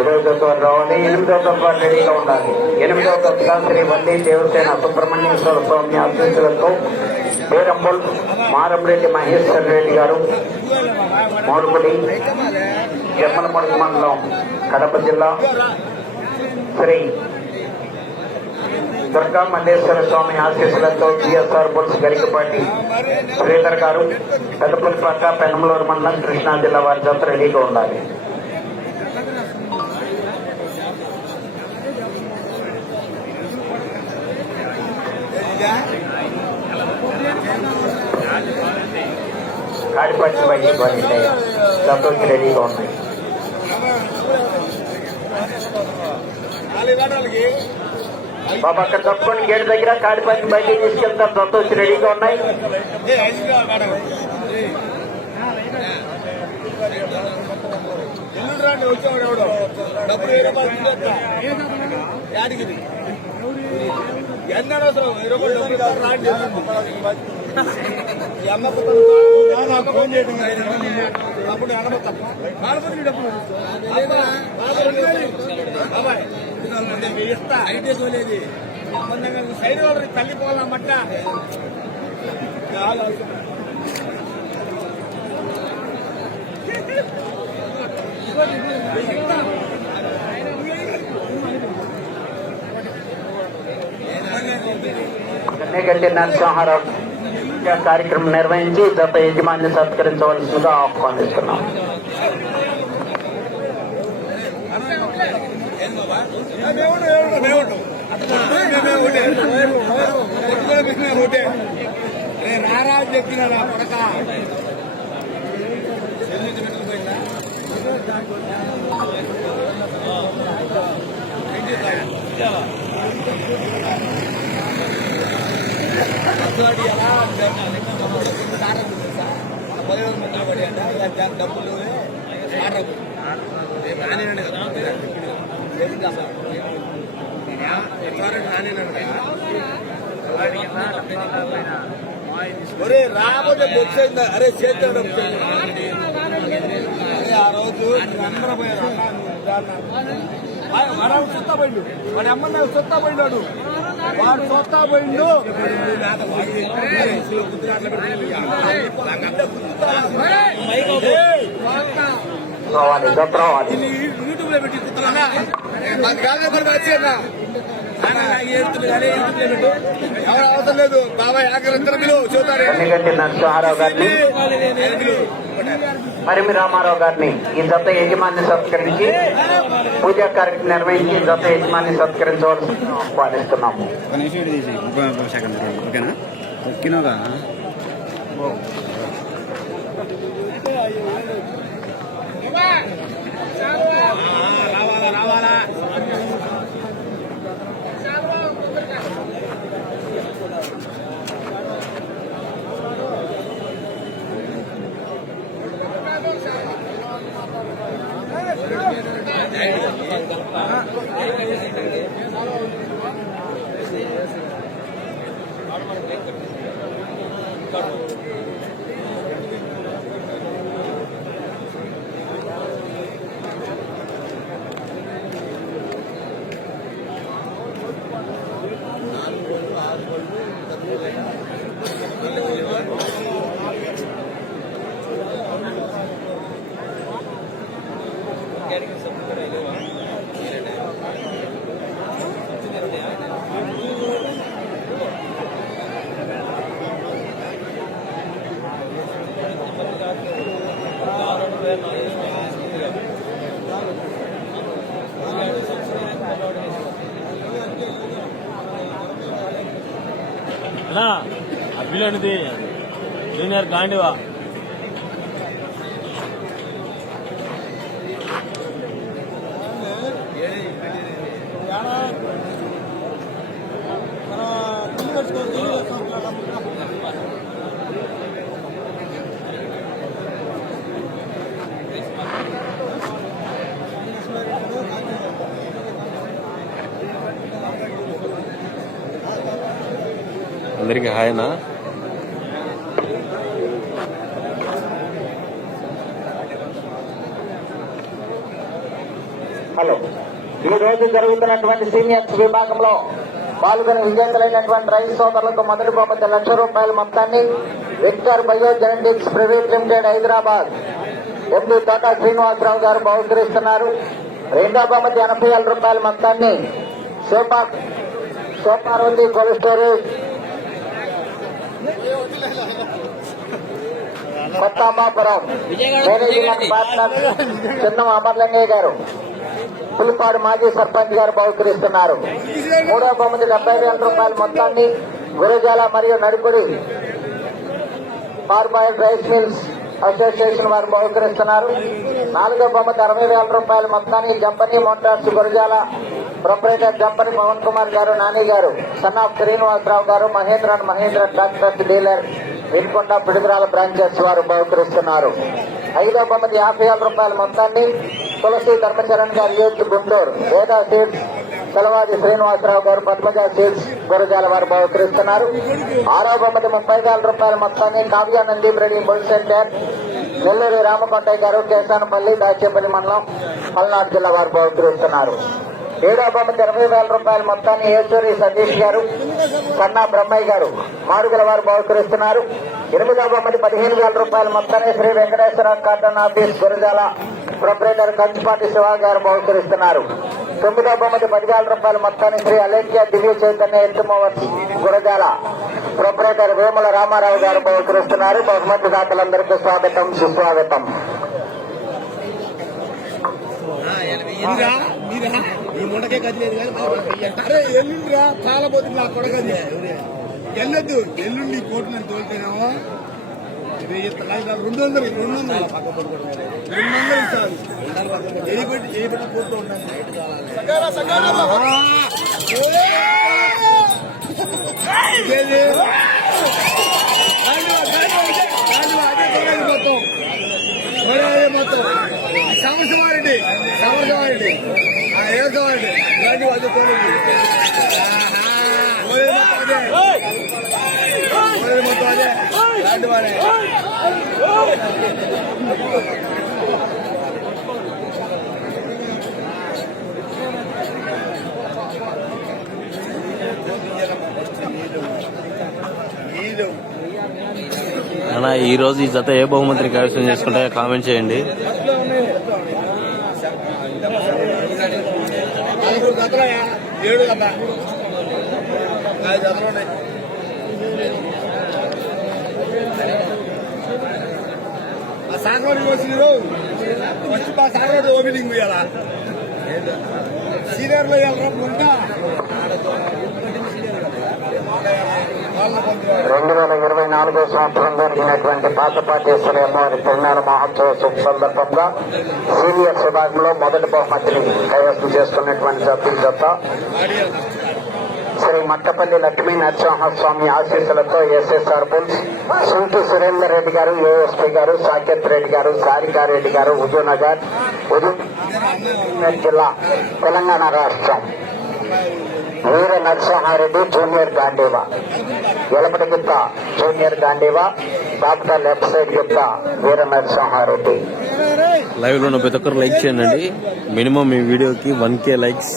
7వ తత్వ రావాలి. 8వ తత్వ రెడీగా ఉండాలి. 8వ తత్వగా శ్రీ వల్లి దేవసేన సుబ్రహ్మణ్యేశ్వర స్వామి ఆశీస్సులతో పేరంబోల్ మారంరెడ్డి మహేశ్వర్ రెడ్డి గారు, మోడుపల్లి, జమ్మలమడుగు మండలం, కడప జిల్లా, శ్రీ దుర్గా మల్లేశ్వర స్వామి ఆశీస్సులతో జిఎస్ఆర్ బుల్స్ గరికపాటి శ్రీధర్ గారు, పెద్దపల్లిపక్క, పెనమలూరు మండలం, కృష్ణా జిల్లా వారి జత రెడీగా ఉండాలి. కాడిపట్టి బయటికి జతకి రెడీగా ఉన్నాయి. బాబా అక్కడ తప్పుకొని గేట్ దగ్గర కాడిపట్టి బయటికి తీసుకెళ్తారు. జత వచ్చి రెడీగా ఉన్నాయి. సైడ్ వాళ్ళు తల్లిపోవాలన్నమాట. కన్నెగంటి నరసింహారావు కార్యక్రమం నిర్వహించి జత యజమాన్ని సత్కరించవలసిందిగా ఆహ్వానిస్తున్నాం. రారా చెప్పిన కొడక పడి అంట దాని డబ్బులు ఒరే రాబోతే వచ్చిందా? అరే చేద్దాం. ఆ రోజు అందరూ పోయారు. వాడు సొత్తా పోయిండు, వాడి అమ్మ సొత్తా పోయినాడు, వాడు సొత్తా పోయిండు. యూట్యూబ్ లో పెట్టి కుత్తరా ఎవరు అవసరం లేదు. బాబాయ్ ఆకలిద్దరు చూస్తారు. నరసింహారావు గారిని, పరిమి రామారావు గారిని ఈ దత్త యజమాన్ని సత్కరించి పూజా కార్యక్రమం నిర్వహించి దత్త యజమాన్ని సత్కరించవలసి ఆహ్వానిస్తున్నాము. రావాలా అభిలేనిది జూనియర్ గాండివా అందరికీ హాయనా. హలో. ఈ రోజు జరుగుతున్నటువంటి సీనియర్స్ విభాగంలో పాల్గొని విజేతలైనటువంటి రైతు సోదరులకు మొదటి బహుమతి ₹1,00,000 మొత్తాన్ని Victor bio genetics private limited Hyderabad MP Thota Srinivasarao గారు బహుకరిస్తున్నారు. రెండో బహుమతి ₹80,000 మొత్తాన్ని Soparvathi cold storage Kothamapuram managing partner Chinnam Amarlingaiah గారు పులిపాడు మాజీ సర్పంచ్ గారు బహుకరిస్తున్నారు. మూడో బహుమతి ₹70,000 మొత్తాన్ని గురజాల మరియు Nadipudi parboil rice mills association వారు బహుకరిస్తున్నారు. నాలుగో బహుమతి ₹60,000 మొత్తాన్ని జంపని మోటార్స్ గురజాల ప్రొపరేటర్ జంపని పవన్ కుమార్ గారు, నాని గారు, సన్ ఆఫ్ శ్రీనివాసరావు గారు, Mahindra tractors dealer Vinukonda Piduguralla branches వారు బహుకరిస్తున్నారు. ఐదో బహుమతి ₹50,000 మొత్తాన్ని తులసి ధర్మచరణ్ గారు యూత్ గుంటూరు, వేదా సీడ్స్ తెలవాది శ్రీనివాసరావు గారు, పద్మజ సీడ్స్ గురజాల వారు బహుకరిస్తున్నారు. ఆరో బహుమతి ₹30,000 మొత్తాన్ని కావ్యానంది బ్రెడింగ్ బుల్ సెంటర్ నెల్లూరు రామకొండయ్య గారు, కేశానపల్లి దాచేపల్లి మండలం పల్నాడు జిల్లా వారు బహుకరిస్తున్నారు. ఏడో బహుమతి ₹20,000 మొత్తాన్ని ఈశ్వరి సతీష్ గారు, కన్నా బ్రహ్మయ్య గారు మాడుగుల వారు బహుకరిస్తున్నారు. ఎనిమిదో బహుమతి ₹15,000 మొత్తాన్ని Sri Venkateswara cotton office Gurazala proprietor Kanchupati Siva గారు బహుకరిస్తున్నారు. తొమ్మిదో బహుమతి ₹10,000 మొత్తాన్ని శ్రీ అలేఖ్య దివ్య చైతన్య ఎత్తుమోవర్స్ గురజాల ప్రొపరేటర్ వేముల రామారావు గారు బహుకరిస్తున్నారు. బహుమతి దాతలందరికీ స్వాగతం, సుస్వాగతం. అరే ఎల్లుండిరా చాలా పోతుంది నా కొడగది వెళ్ళొద్దు. ఎల్లుండి కోర్టు నన్ను తోలిపోయినావా 200 ఇస్తాను. ఏ పెట్టి పోతూ ఉన్నాను. మొత్తం సమస్యమారెడ్డి ఏసవారెడ్డి ఇలాంటి వాళ్ళు మొత్తం అదే ఇలాంటి వాడే. అలా ఈ రోజు ఈ జత ఏ బహుమతిని కైవసం చేసుకుంటే కామెంట్ చేయండి. సాగవాడి వచ్చినారు ఫస్ట్ మా సాగవాడి ఓపెనింగ్ పోయాలా సీనియర్లో వెళ్ళరా 2024 సంవత్సరం జరిగినటువంటి పాతపాటేశ్వరి అమ్మవారి తిరునాళ మహోత్సవ సందర్భంగా సీనియర్స్ విభాగంలో మొదటి బహుమతిని కైవసం చేసుకున్నటువంటి జత శ్రీ మట్టపల్లి లక్ష్మీ నరసింహస్వామి ఆశీస్సులతో ఎస్ఎస్ఆర్ బుల్స్ సుంటు సురేందర్ రెడ్డి గారు, ఏఎస్పీ గారు, సాకేత్ రెడ్డి గారు, సారికారెడ్డి గారు, హుజూర్నగర్ జిల్లా తెలంగాణ రాష్ట్రం. వీర నరసింహారెడ్డి జూనియర్ గాంధీవా, ఎలపటి గుత్త జూనియర్ గాంధీవా, బాపుట లెఫ్ట్ సైడ్ గుత్త వీర నరసింహారెడ్డి. లైవ్ లో ఉన్న ప్రతి ఒక్కరు లైక్ చేయండి. మినిమం ఈ వీడియోకి 1K లైక్స్.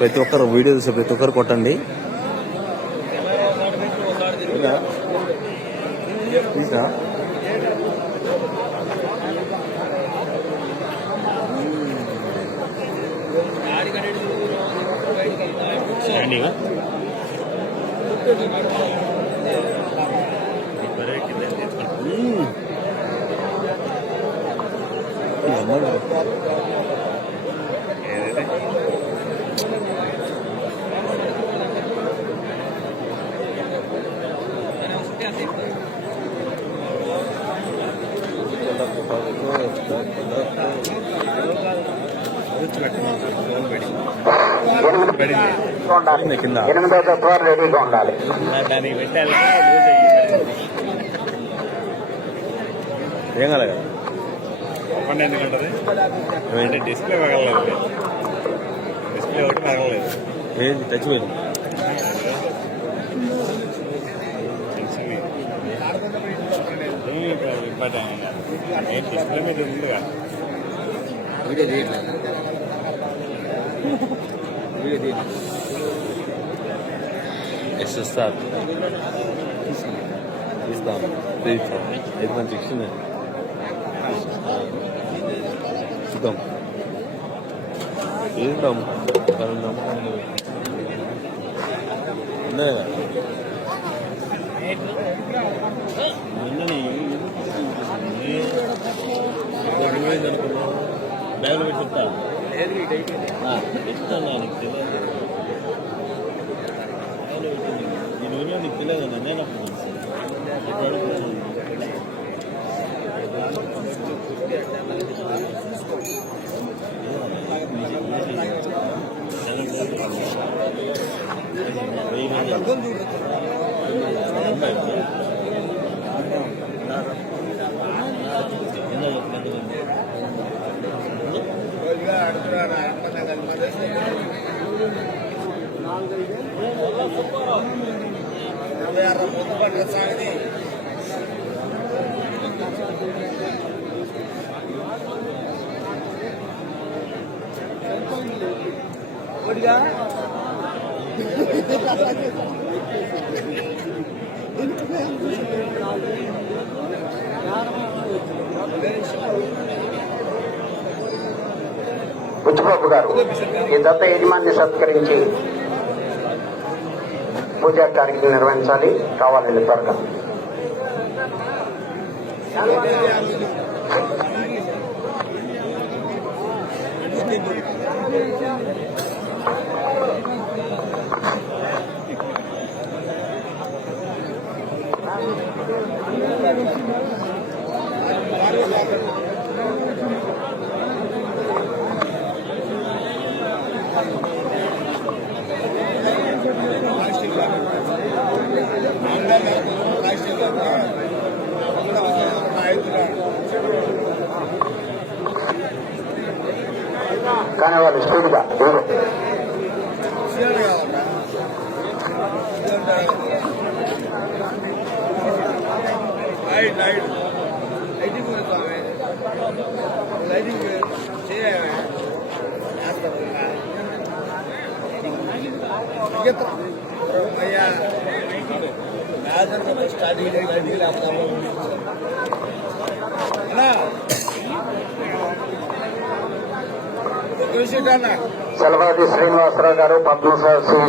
ప్రతి ఒక్కరు వీడియో చూసే ప్రతి ఒక్కరు కొట్టండి. ఎనిమిదో తత్వ రెడీగా ఉండాలి. ఏం కాలేదు చెప్పండి. ఎందుకంటే డిస్ప్లే పగలలేదు. డిస్ప్లే ఒకటి పగలలేదు. ఏది టచ్ పోయింది. డిస్ప్లే మీద ఉందిగా వీడియో తీయట్లేదు సార్ తీస్తాం ఐదు మంది ఇచ్చింది చూద్దాం ఏంటాం బ్యాగులు పెట్టి చెప్తా చెప్తాను నీకు తెలియదు నేను నీకు తెలియదు నేను బుచ్చిబాబు గారు ఈ దత్త యజమాన్ని సత్కరించి పూజా కార్యక్రమం నిర్వహించాలి. కావాలండి త్వరగా. కానీ వాళ్ళు స్పీడ్గా సెలవాది శ్రీనివాసరావు గారు పద్మశ్రీ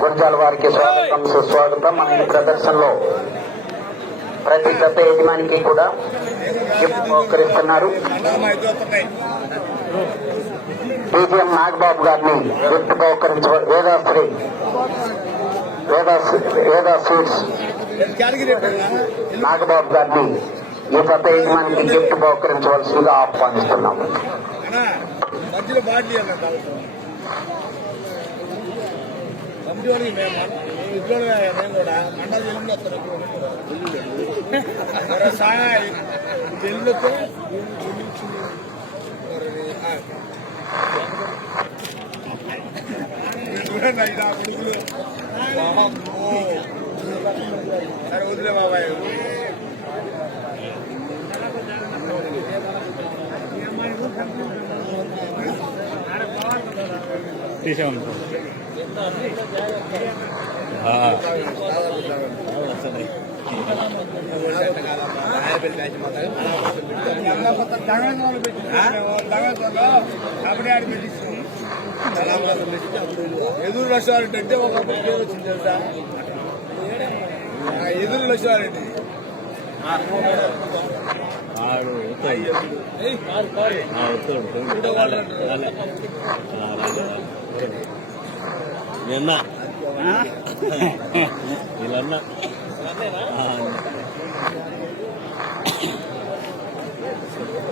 గుంజాల వారికి స్వాగతం సుస్వాగతం. మన ఈ ప్రదర్శనలో ప్రతి దత్త యజమానికి కూడా గిఫ్ట్ బహుకరిస్తున్నారు. బీజీఎం నాగబాబు గారిని గిఫ్ట్ బహుకరించ వేదా స్వీట్స్ నాగబాబు గారిని ఈ దత్త యజమానికి గిఫ్ట్ బహుకరించవలసిందిగా ఆహ్వానిస్తున్నాము. మధ్యలో బాడీ అన్న కంపెనీ మేము ఇంట్లో మేము కూడా మండలి ఎల్లుండి వస్తారు సాయి ఎల్లుతో చూడండి ఐదు కొడుకులు సరే వదిలే బాబాయ్. ఎదురు రెస్టారెంట్ అంటే ఒక పేరు వచ్చింది తెలుసా? ఎదురు రెస్టారెంట్ వీళ్ళన్నా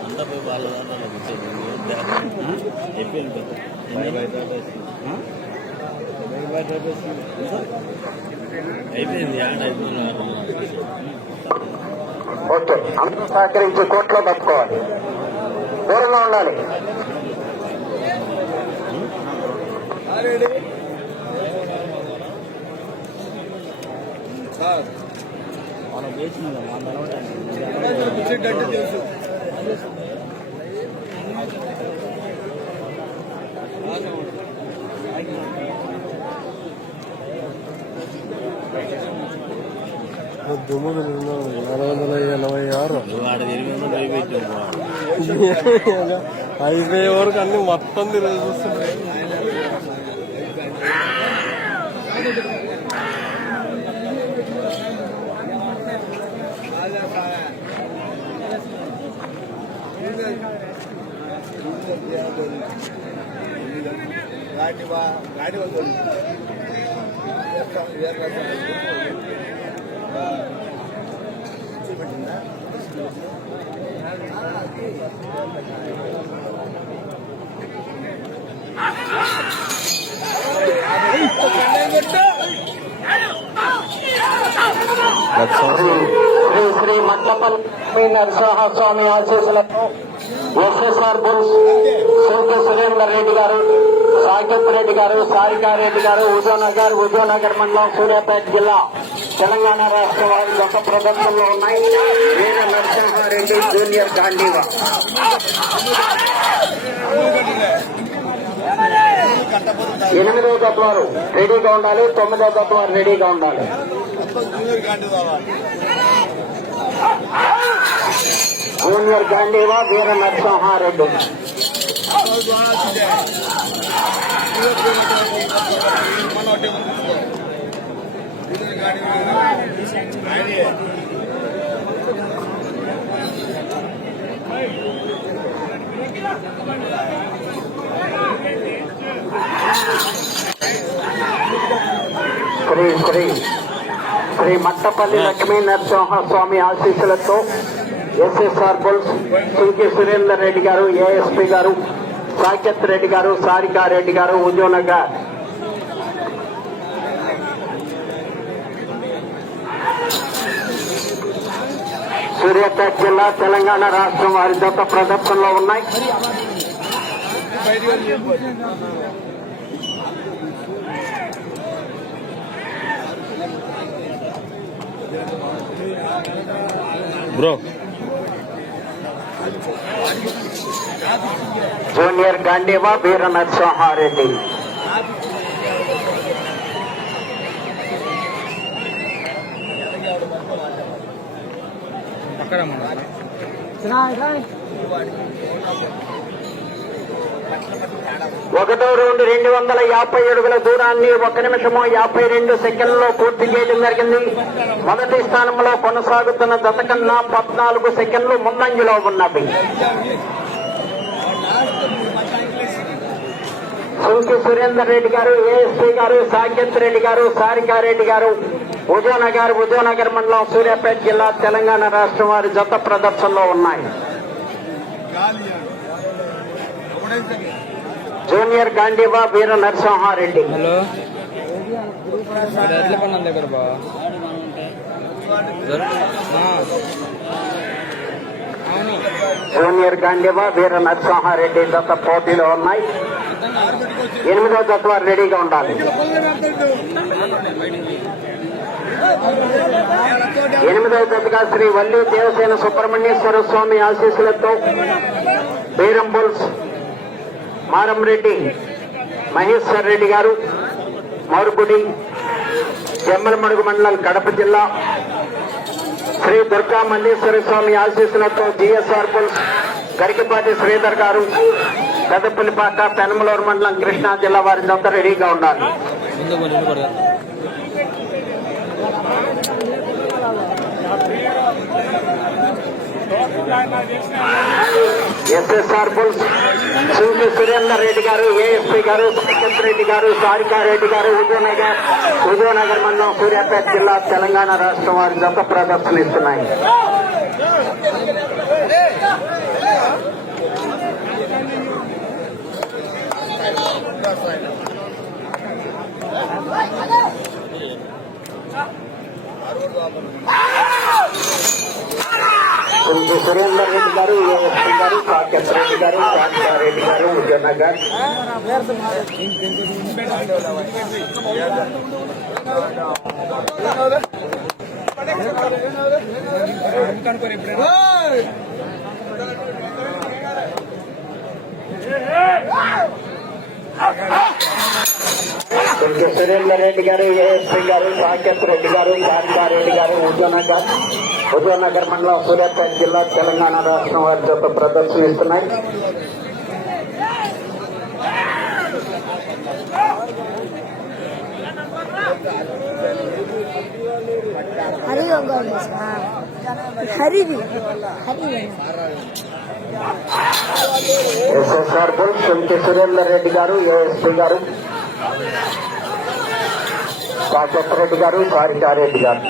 అంతా పోయి వాళ్ళ దాంట్లో చెప్పింది అయిపోయింది యాడ్ అయిపోయింది. ఓకే, అందరూ సహకరించి కోర్టులో తప్పుకోవాలి, దూరంగా ఉండాలి. మనం చేసింది తెలుసు అయిపోయే వరకు అన్ని మొత్తం తిరిగి చూస్తున్నాయి. శ్రీ శ్రీ మట్టపల్లి నరసింహస్వామి ఆశీస్సులతో ఎస్ఎస్ఆర్ బుల్స్ సూర్య సురేందర్ రెడ్డి గారు, సాకేత్ రెడ్డి గారు, సారికారెడ్డి గారు, హుజూర్నగర్ మండలం, సూర్యాపేట జిల్లా, తెలంగాణ రాష్ట్ర వారి గత ప్రదర్శనలో ఉన్నాయి. వీర నరసింహారెడ్డి జూనియర్ గాంధీవా. 8వ జత వారు రెడీగా ఉండాలి, 9వ జత వారు రెడీగా ఉండాలి. జూనియర్ గాంధీవా, వీర నరసింహారెడ్డి. శ్రీ శ్రీ శ్రీ మట్టపల్లి లక్ష్మీ నరసింహస్వామి ఆశీస్సులతో ఎస్ఎస్ఆర్ బుల్స్ సుంకి సురేందర్ రెడ్డి గారు, ఏఎస్పీ గారు, సాకేత్ రెడ్డి గారు, సారికారెడ్డి గారు, హుజూర్నగర్. సూర్యాపేట జిల్లా, తెలంగాణ రాష్ట్రం వారి జత ప్రదర్శనలో ఉన్నాయి. బ్రో జూనియర్ గాంధీవా, వీర నరసింహారెడ్డి. ఒకటో రౌండ్ 250 అడుగుల దూరాన్ని 1 నిమిషము 52 సెకండ్లలో పూర్తి చేయడం జరిగింది. మొదటి స్థానంలో కొనసాగుతున్న జత కన్నా 14 సెకండ్లు ముందంజలో ఉన్నవి. సుంకి సురేందర్ రెడ్డి గారు, ఏఎస్పీ గారు, సాకేత్ రెడ్డి గారు, సారికారెడ్డి గారు, హుజూర్నగర్ మండలం, సూర్యాపేట జిల్లా, తెలంగాణ రాష్ట్రం వారి జత ప్రదర్శనలో ఉన్నాయి. జూనియర్ గాంధీవా, వీర నరసింహారెడ్డి. జూనియర్ గాంధీవా, వీర నరసింహారెడ్డి జత పోటీలో ఉన్నాయి. 8వ జత వారు రెడీగా ఉండాలి. 8వ జతగా శ్రీ వల్లి దేవసేన సుబ్రహ్మణ్యేశ్వర స్వామి ఆశీస్సులతో బీరం బుల్స్ మారంరెడ్డి మహేశ్వర్ రెడ్డి గారు, మరుపుడి, జమ్మలమడుగు మండలం, కడప జిల్లా, శ్రీ దుర్గా మల్లేశ్వర స్వామి ఆశీస్సులతో జిఎస్ఆర్ బుల్స్ గరికపాటి శ్రీధర్ గారు, పెద్దపల్లిపాట, పెనమలూరు మండలం, కృష్ణా జిల్లా వారి జత రెడీగా ఉండాలి. ఎస్ఎస్ఆర్ బుల్స్ సుంకి సురేందర్ రెడ్డి గారు, ఏఎస్పీ గారు, సాకేత్ రెడ్డి గారు, సారికారెడ్డి గారు, హుజూర్నగర్ మండలం, సూర్యాపేట జిల్లా, తెలంగాణ రాష్ట్రం వారి జత ప్రదర్శనిస్తున్నాయి. సుంకి సురేందర్ రెడ్డి గారు, ఏఎస్పీ గారు, సాకేత్ రెడ్డి గారు, సారికారెడ్డి గారు, హుజూర్నగర్. సుంకి సురేందర్ రెడ్డి గారు, ఏఎస్పీ గారు, సాకేత్ రెడ్డి గారు, కాంతారెడ్డి గారు, హుజూర్నగర్ మండలం, సూర్యాపేట జిల్లా, తెలంగాణ రాష్ట్రం వారి జత ప్రదర్శనిస్తున్నాయి. ఎస్ఎస్ఆర్ బుల్ సుంకి సురేందర్ రెడ్డి గారు, ఏఎస్పీ గారు, సాకేత్ రెడ్డి గారు, సారికారెడ్డి గారు.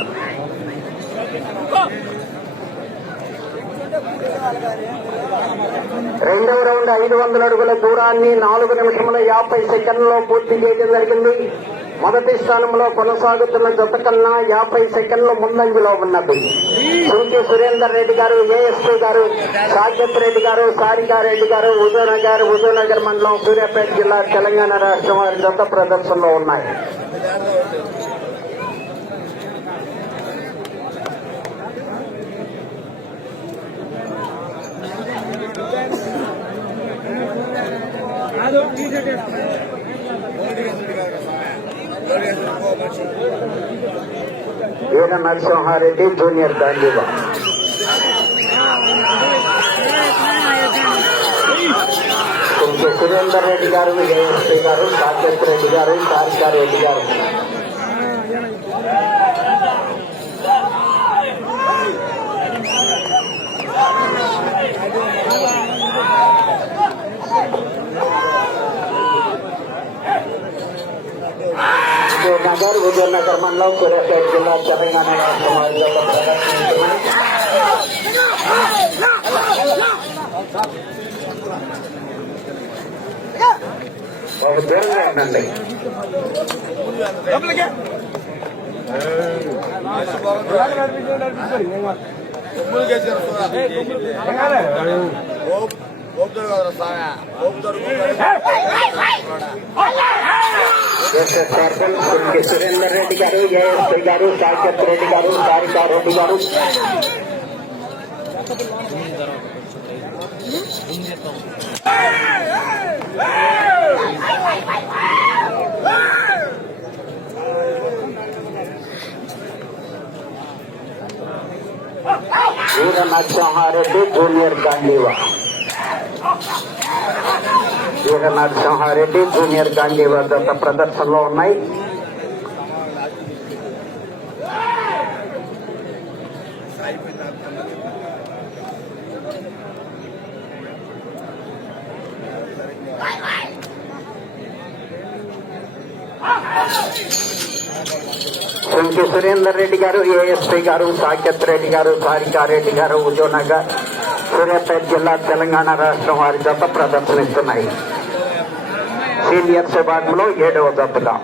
రెండవ రౌండ్ 500 అడుగుల దూరాన్ని 4 నిమిషముల 50 సెకండ్లలో పూర్తి చేయడం జరిగింది. మొదటి స్థానంలో కొనసాగుతున్న జత కన్నా 50 సెకండ్లు ముందంజలో ఉన్నది. సుంకి సురేందర్ రెడ్డి గారు, ఏఎస్పీ గారు, సాకేత్ రెడ్డి గారు, సారికారెడ్డి గారు, హుజూర్నగర్ మండలం, సూర్యాపేట జిల్లా, తెలంగాణ రాష్ట్రం వారి జత ప్రదర్శనలో ఉన్నాయి. ఈయన నరసింహారెడ్డి, జూనియర్ గాంధీవా. సుంకి సురేందర్ రెడ్డి గారు, ఏఎస్పీ గారు, సాకేత్ రెడ్డి గారు, సారికారెడ్డి గారు. హుజూర్నగర్ మండలం, సూర్యాపేట జిల్లా, తెలంగాణ రాష్ట్రం వారి జత ప్రదర్శిస్తున్నాయి. ఒక దూరంగా ఉండండి. సుంకి సురేందర్ రెడ్డి గారు, ఏఎస్పీ గారు, సాకేత్ రెడ్డి గారు, సారికారెడ్డి గారు. వీర నరసింహారెడ్డి, జూనియర్ గాంధీవా. వీర నరసింహారెడ్డి, జూనియర్ గాంధీవా జత ప్రదర్శనలో ఉన్నాయి. సుంకి సురేందర్ రెడ్డి గారు, ఏఎస్పీ గారు, సాకేత్ రెడ్డి గారు, సారికారెడ్డి గారు, హుజూర్నగర్, సూర్యాపేట జిల్లా, తెలంగాణ రాష్ట్రం వారి జత ప్రదర్శనిస్తున్నాయి. సీనియర్స్ విభాగంలో 7వ జతగా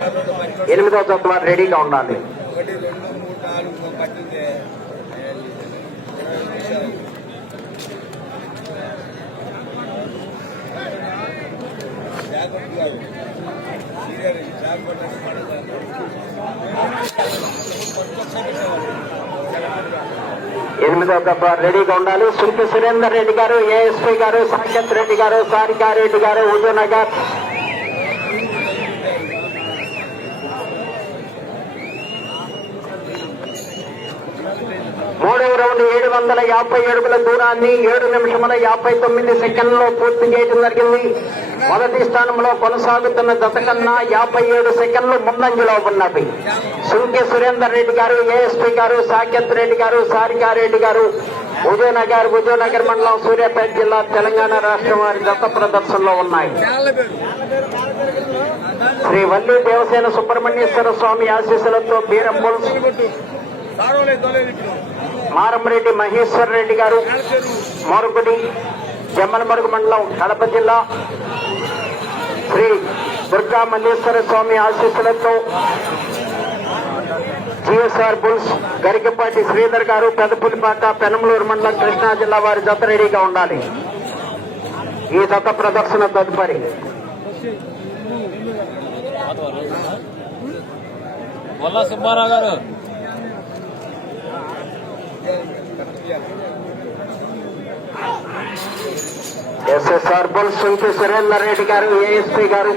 8వ జత వారు రెడీగా ఉండాలి. ఎనిమిదవ దెబ్బ రెడీగా ఉండాలి. సుంకి సురేందర్ రెడ్డి గారు, ఏఎస్పీ గారు, సాకేత్ రెడ్డి గారు, సారికారెడ్డి గారు, హుజూర్నగర్. మూడవ రౌండ్ 750 అడుగుల దూరాన్ని 7 నిమిషముల 59 సెకండ్లలో పూర్తి చేయడం జరిగింది. మొదటి స్థానంలో కొనసాగుతున్న జత కన్నా 57 సెకండ్లు ముందంజలో ఉన్నవి. సుంకి సురేందర్ రెడ్డి గారు, ఏఎస్పీ గారు, సాకేత్ రెడ్డి గారు, సారికారెడ్డి గారు, హుజూర్నగర్ మండలం, సూర్యాపేట జిల్లా, తెలంగాణ రాష్ట్రం వారి జత ప్రదర్శనలో ఉన్నాయి. శ్రీ వల్లి దేవసేన సుబ్రహ్మణ్యేశ్వర స్వామి ఆశీస్సులతో బీరం బుల్స్ మారంరెడ్డి మహేశ్వర్ రెడ్డి గారు, మోరుగుడి, జమ్మలమరుగు మండలం, కడప జిల్లా, శ్రీ దుర్గా మల్లేశ్వర స్వామి ఆశీస్సులతో జిఎస్ఆర్ బుల్స్ గరికపాటి శ్రీధర్ గారు, పెదపులిపాక, పెనమలూరు మండలం, కృష్ణా జిల్లా వారి జత రెడీగా ఉండాలి. ఈ జత ప్రదర్శన తదుపరి. సుబ్బారావు గారు, ఎస్ఎస్ఆర్ బుల్స్ సుంకి సురేందర్ రెడ్డి గారు, ఏఎస్పీ గారు,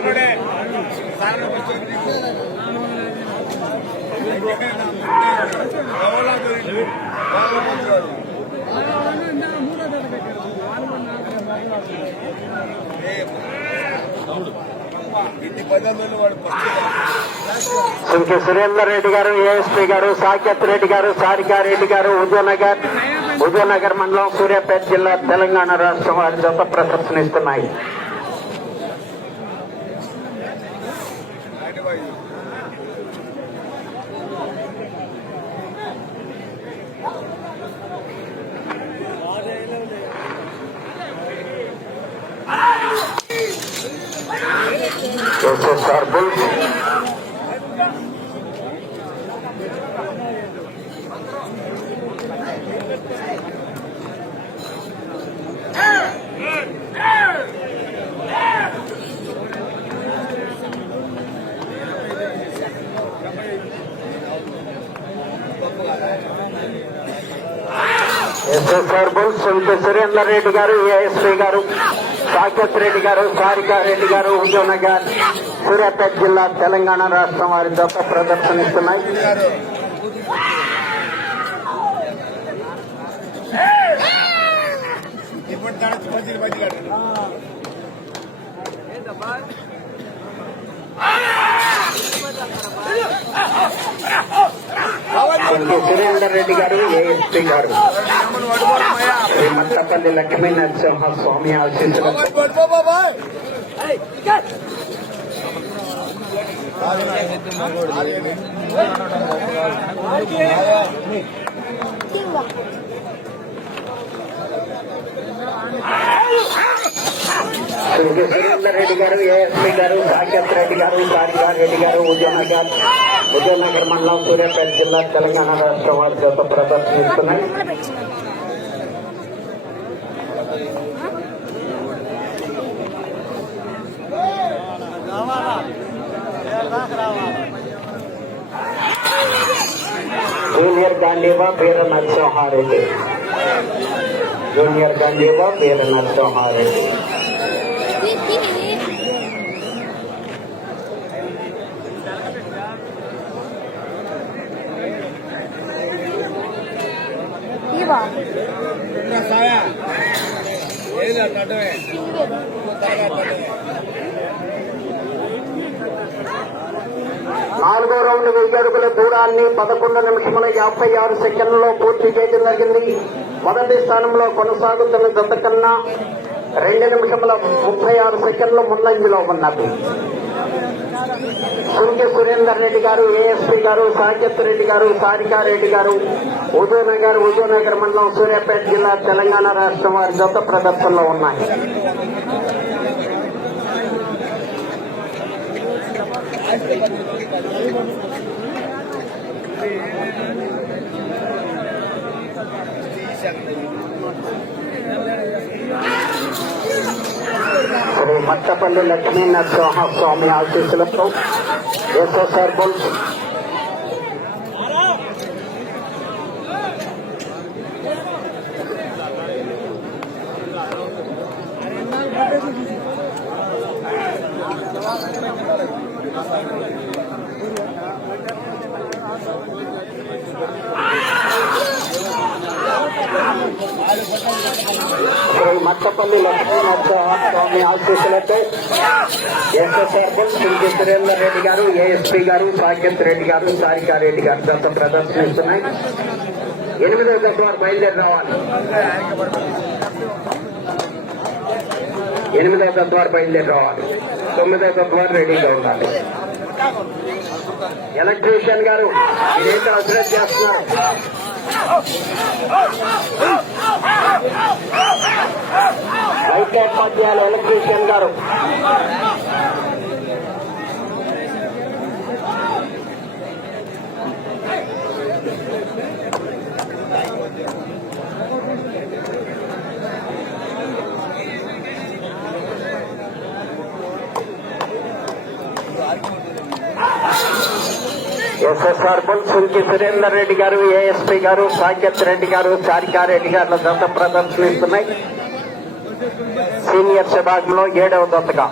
ఇన్ని పద్ధతులు వాడు సుంకి సురేందర్ రెడ్డి గారు, ఏఎస్పీ గారు, సాకేత్ రెడ్డి గారు, సారికారెడ్డి గారు, హుజూర్నగర్ మండలం, సూర్యాపేట జిల్లా, తెలంగాణ రాష్ట్రం వారి జత ప్రదర్శనిస్తున్నాయి. ఎస్ఎస్ఆర్ బుల్స్ సుంకి సురేందర్ రెడ్డి గారు, ఏఎస్పీ గారు, సాకేత్ రెడ్డి గారు, సారికారెడ్డి గారు, హుజూర్నగర్, సూర్యాపేట జిల్లా, తెలంగాణ రాష్ట్రం వారి జత ప్రదర్శనిస్తున్నాయి. ఇప్పుడు తడచి మధ్యలో సుంకి సురేందర్ రెడ్డి గారు, ఏఎస్పీ గారు, శ్రీ మట్టపల్లి లక్ష్మీ నరసింహ స్వామి ఆశీస్సులతో సుంకి సురేందర్ రెడ్డి గారు, ఏఎస్పీ గారు, సాకేత్ రెడ్డి గారు, సారికారెడ్డి గారు, హుజూర్నగర్ మండలం, సూర్యాపేట జిల్లా, తెలంగాణ రాష్ట్రం వారి జత ప్రదర్శనిస్తున్నాయి. జూనియర్ గాంధీవా వీర నరసింహారెడ్డి, జూనియర్ గాంధీవా వీర నరసింహారెడ్డి. నాలుగో రౌండ్ 1000 అడుగుల దూరాన్ని 11 నిమిషముల 56 సెకండ్లలో పూర్తి చేయడం జరిగింది. మొదటి స్థానంలో కొనసాగుతున్న జత కన్నా 2 నిమిషముల 36 సెకండ్లు ముందంజలో ఉన్నది. సుంకి సురేందర్ రెడ్డి గారు, ఏఎస్పీ గారు, సాకేత్ రెడ్డి గారు, సారికారెడ్డి గారు, హుజూర్నగర్ మండలం, సూర్యాపేట జిల్లా, తెలంగాణ రాష్ట్రం వారి జత ప్రదర్శనలో ఉన్నాయి. శ్రీ మట్టపల్లి లక్ష్మీ నరసింహ స్వామి ఆశీస్సులతో ఎస్ఎస్ఆర్ బుల్స్ శ్రీ మట్టపల్లి లక్ష్మీ నరసింహ స్వామి ఆశీస్సులతో ఎస్ఎస్ఆర్ బుల్స్ సుంకి సురేందర్ రెడ్డి గారు, ఏఎస్పీ గారు, సాకేత్ రెడ్డి గారు, సారికారెడ్డి గారు జత ప్రదర్శనిస్తున్నాయి. 8వ జత వారు బయలుదేరి రావాలి. 8వ జత వారు బయలుదేరి రావాలి. 9వ జత వారు రెడీగా ఉండాలి. ఎలక్ట్రీషియన్ గారు మీరేంటో అశ్రద్ధ చేస్తున్నారు. వైద్యోపాధ్యాయుల ఎలక్ట్రీషియన్ గారు ఎస్ఎస్ఆర్ బుల్ సుంకి సురేందర్ రెడ్డి గారు, ఏఎస్పీ గారు, సాకేత్ రెడ్డి గారు, సారికారెడ్డి గారు జత ప్రదర్శనిస్తున్నాయి. సీనియర్స్ విభాగంలో 7వ జతగా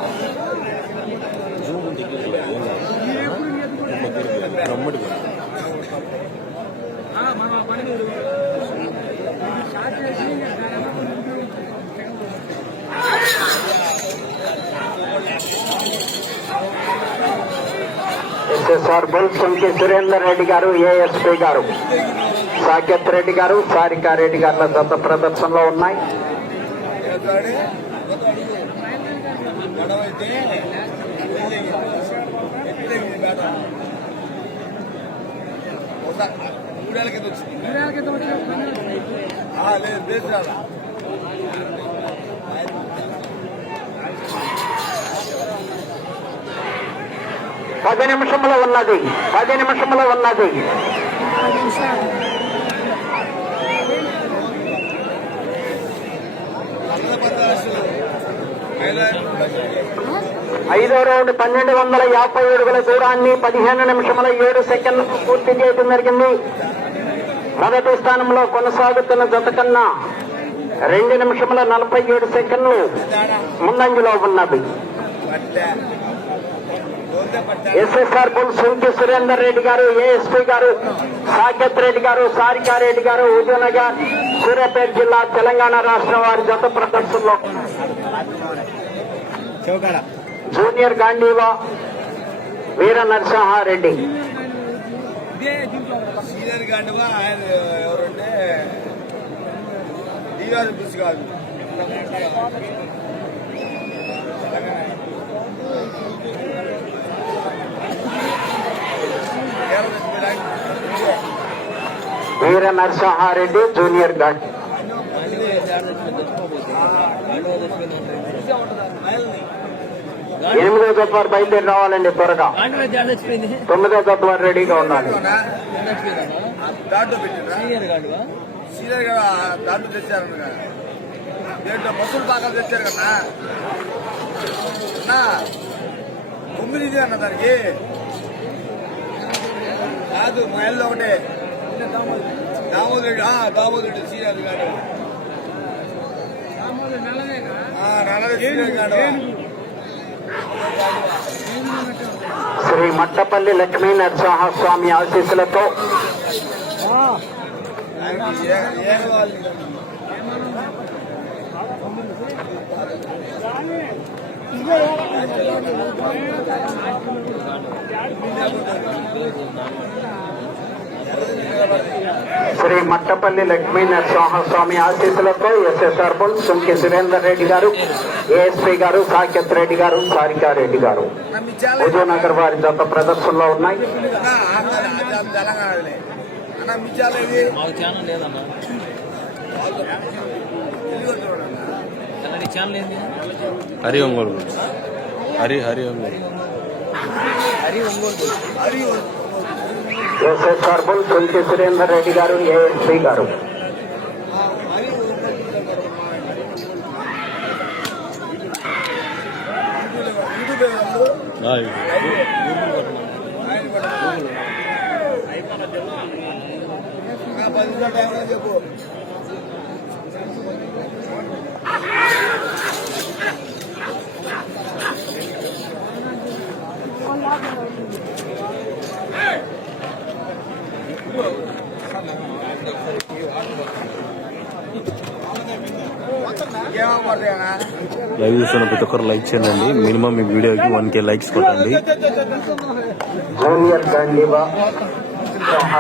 ఎస్ఎస్ఆర్ బుల్ సుంకి సురేందర్ రెడ్డి గారు, ఏఎస్పీ గారు, సాకేత్ రెడ్డి గారు, సారికారెడ్డి గారుల జత ప్రదర్శనలో ఉన్నాయి. లేదు 10 నిమిషంలో ఉన్నది. 10 నిమిషంలో ఉన్నది. ఐదో రౌండ్ 1250 అడుగుల దూరాన్ని 15 నిమిషముల 7 సెకండ్లకు పూర్తి చేయడం జరిగింది. మొదటి స్థానంలో కొనసాగుతున్న జత కన్నా 2 నిమిషముల 47 సెకండ్లు ముందంజలో ఉన్నది. ఎస్ఎస్ఆర్ బుల్ సుంకి సురేందర్ రెడ్డి గారు, ఏఎస్పీ గారు, సాకేత్ రెడ్డి గారు, సారికారెడ్డి గారు, హుజూర్నగర్, సూర్యాపేట జిల్లా, తెలంగాణ రాష్ట్రం వారి జత ప్రదర్శనలో జూనియర్ గాంధీవా వీర నరసింహారెడ్డి. సీనియర్ గాంధీవా ఆయన ఎవరంటే కాదు. వీర నరసింహారెడ్డి జూనియర్ గాంధీ. 8వ జత వారు బయలుదేరి రావాలండి త్వరగా. 9వ జత వారు రెడీగా ఉండాలి. దాంట్లో పెట్టిండ్రా సీనియర్ గా దాంట్లో తెచ్చారు దేంట్లో బస్సులు పాకాలు తెచ్చారు కదా అన్నా 9 అన్న దానికి కాదు మైల్లో ఒకటే దామోదరెడ్డి సీనియర్ గారు సీనియర్ గారు. శ్రీ మట్టపల్లి లక్ష్మీ నరసింహస్వామి ఆశీస్సులతో శ్రీ మట్టపల్లి లక్ష్మీ నరసింహస్వామి ఆశీస్సులతో ఎస్ఎస్ఆర్ బుల్ సుంకి సురేందర్ రెడ్డి గారు, ఏఎస్పీ గారు, సాకేత్ రెడ్డి గారు, సారికారెడ్డి గారు, హుజూర్నగర్ వారి జత ప్రదర్శనలో ఉన్నాయి. హరి ఒంగోలు, హరి ఒంగోలు. ఎస్ఎస్ఆర్ బుల్ సుంకి సురేందర్ రెడ్డి గారు, ఏఎస్పీ గారు. చెప్పు లైవ్ చూస్తున్న ప్రతి ఒక్కరు లైక్ చేయండి. మినిమం ఈ వీడియోకి 1K లైక్స్ కొట్టండి. జూనియర్ గాంధీవా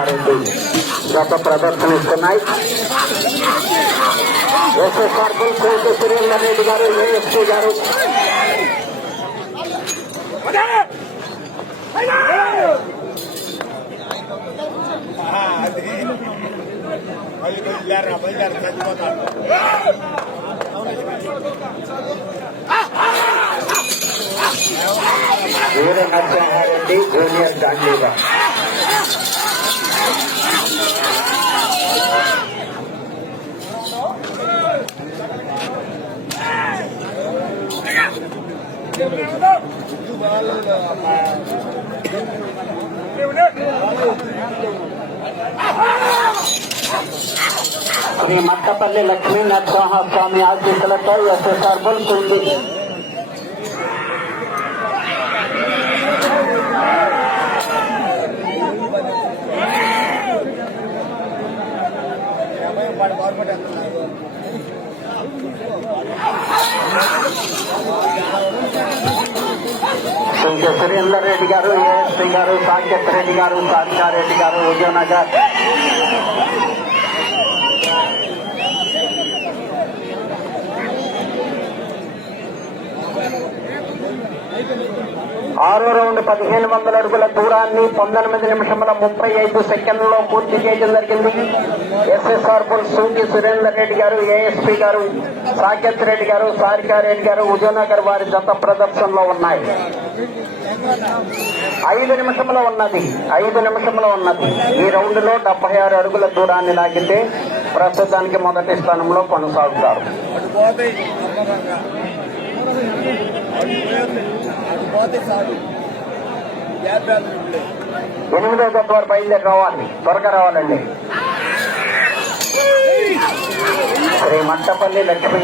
రెడ్డి గత ప్రదర్శనిస్తున్నాయి. ఎస్ఎస్ఆర్ బుల్ సుంకి సురేందర్ రెడ్డి గారు, ఏఎస్పీ గారు. వీర నరసింహారెడ్డి జూనియర్ గాంధీవా. శ్రీ మట్టపల్లి లక్ష్మీ నరసింహస్వామి ఆశీస్సులతో ఎస్ఎస్ఆర్ బుల్ సుంకి సుంకె సురేందర్ రెడ్డి గారు, ఏఎస్పీ గారు, సాకేత్ రెడ్డి గారు, సారికారెడ్డి గారు, విజయనగర్. ఆరో రౌండ్ 1500 అడుగుల దూరాన్ని 19 నిమిషముల 35 సెకండ్లలో పూర్తి చేయడం జరిగింది. ఎస్ఎస్ఆర్ పుల్ సూకి సురేందర్ రెడ్డి గారు, ఏఎస్పీ గారు, సాకేత్ రెడ్డి గారు, సారికారెడ్డి గారు, విజయనగర్ వారి జత ప్రదర్శనలో ఉన్నాయి. 5 నిమిషంలో ఉన్నది. ఈ రౌండ్ లో 76 అడుగుల దూరాన్ని లాగితే ప్రస్తుతానికి మొదటి స్థానంలో కొనసాగుతారు. ఎనిమిదో జత వారు బయలుదేరి రావాలి, త్వరగా రావాలండి. శ్రీ మట్టపల్లి లక్ష్మి.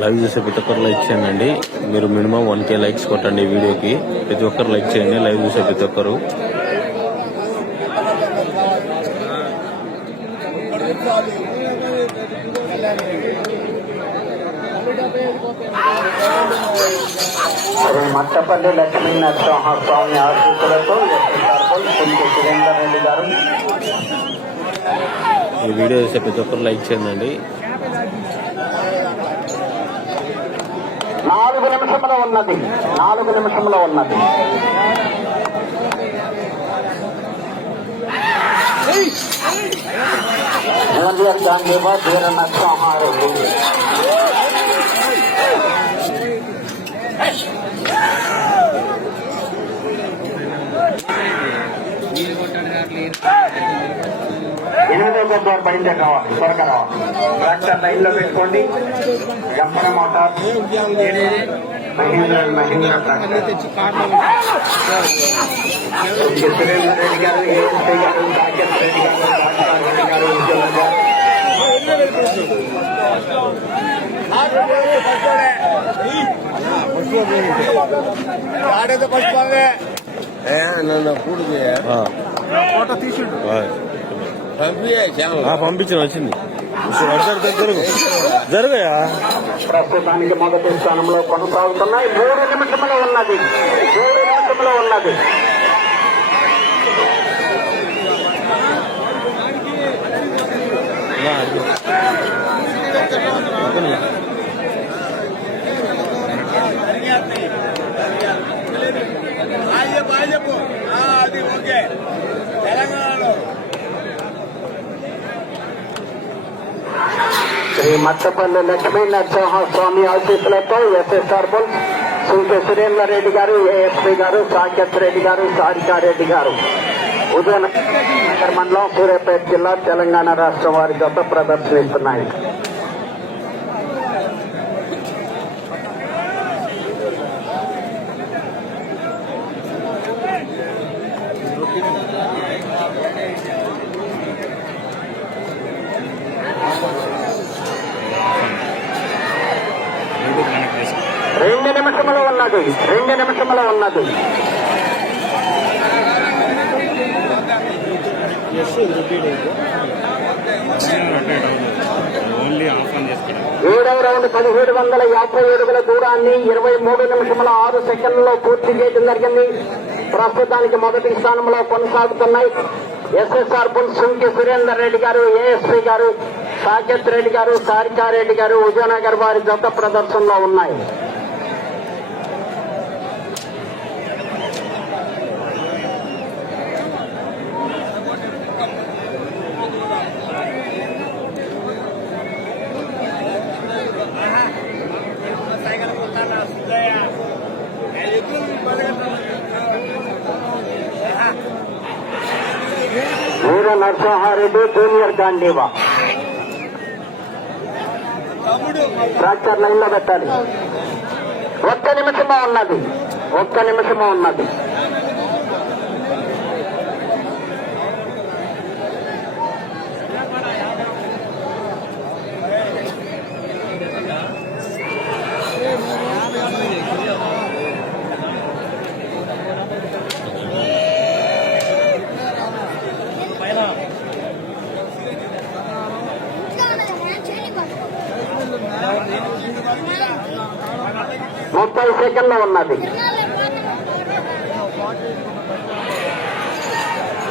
లైవ్ చేసే ప్రతి ఒక్కరు లైక్ చేయండి. మీరు మినిమం 1K లైక్స్ కొట్టండి ఈ వీడియోకి. ప్రతి ఒక్కరు లైక్ చేయండి, లైవ్ చూసే ప్రతి ఒక్కరు. శ్రీ మట్టపల్లి లక్ష్మీ నరసింహస్వామి ఆశీస్సులతో సుంకె సురేందర్ రెడ్డి గారు. ఈ వీడియో చేసే ప్రతి ఒక్కరు లైక్ చేయండి. 4 నిమిషంలో ఉన్నది. జూనియర్ గాంధీవా వీర నరసింహారెడ్డి. ఎనిమిదో జత వారు బయలుదేరి రావాలి, త్వరగా రావాలి. ట్రాక్టర్ లైన్ లో పెట్టుకోండి. జంపన మోటార్, మహేంద్ర ట్రాక్టర్. సురేందర్ రెడ్డి గారు, ఏఎస్పీ గారు, సాకేత్ రెడ్డి గారు, రాజశేఖర్ గారు, విజయనగర్. పంపించిన వచ్చింది. జరగయా. ప్రస్తుతానికి మొదటి స్థానంలో కొనసాగుతున్నాయి. 3 నిమిషంలో ఉన్నది. అది ఓకే. తెలంగాణలో శ్రీ మట్టపల్లి లక్ష్మీ నరసింహస్వామి ఆశీస్సులతో ఎస్ఎస్ఆర్ బుల్ సుంకె సురేందర్ రెడ్డి గారు, ఏఎస్పీ గారు, సాకేత్ రెడ్డి గారు, సారికారెడ్డి గారు, విజయనగర్ మండలం, సూర్యాపేట జిల్లా, తెలంగాణ రాష్ట్రం వారి జత ప్రదర్శనిస్తున్నాయి. రెండు నిమిషంలో ఉన్నది. ఏడవ రౌండ్ 1750 అడుగుల దూరాన్ని 23 నిమిషముల 6 సెకండ్లలో పూర్తి చేయడం జరిగింది. ప్రస్తుతానికి మొదటి స్థానంలో కొనసాగుతున్నాయి. ఎస్ఎస్ఆర్ పుల్ సుంకె సురేందర్ రెడ్డి గారు, ఏఎస్పీ గారు, సాకేత్ రెడ్డి గారు, సారికారెడ్డి గారు, విజయనగర్ వారి జత ప్రదర్శనలో ఉన్నాయి. వీర నరసింహారెడ్డి, జూనియర్ గాంధీవా. ట్రాక్టర్ లైన్ లో పెట్టాలి. 1 నిమిషమో ఉన్నది. 30 సెకండ్లు ఉన్నది.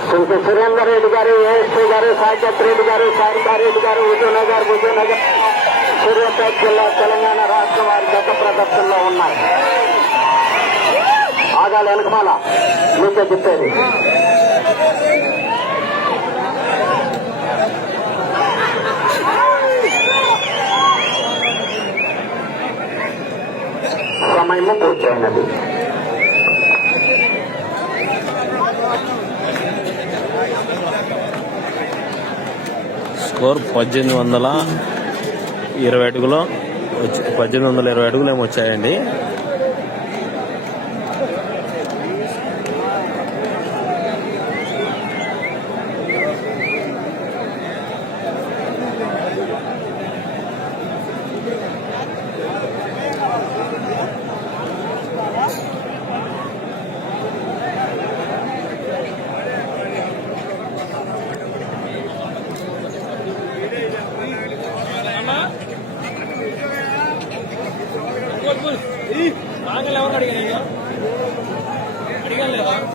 శ్రీ సురేందర్ రెడ్డి గారు, ఏఎస్పీ గారు, సాకేత్ రెడ్డి గారు, సారికారెడ్డి గారు, విజయనగర్ సూర్యాపేట జిల్లా తెలంగాణ రాష్ట్రం వారి గత ప్రదర్శనలో ఉన్నారు. ఆగాలి వెనకమాల మీకే చెప్పేది. సమయము పూర్తయినది. స్కోర్ 1820 అడుగులు 1820 అడుగులు ఏమో వచ్చాయండి. నాగలు ఎవరు అడిగారు?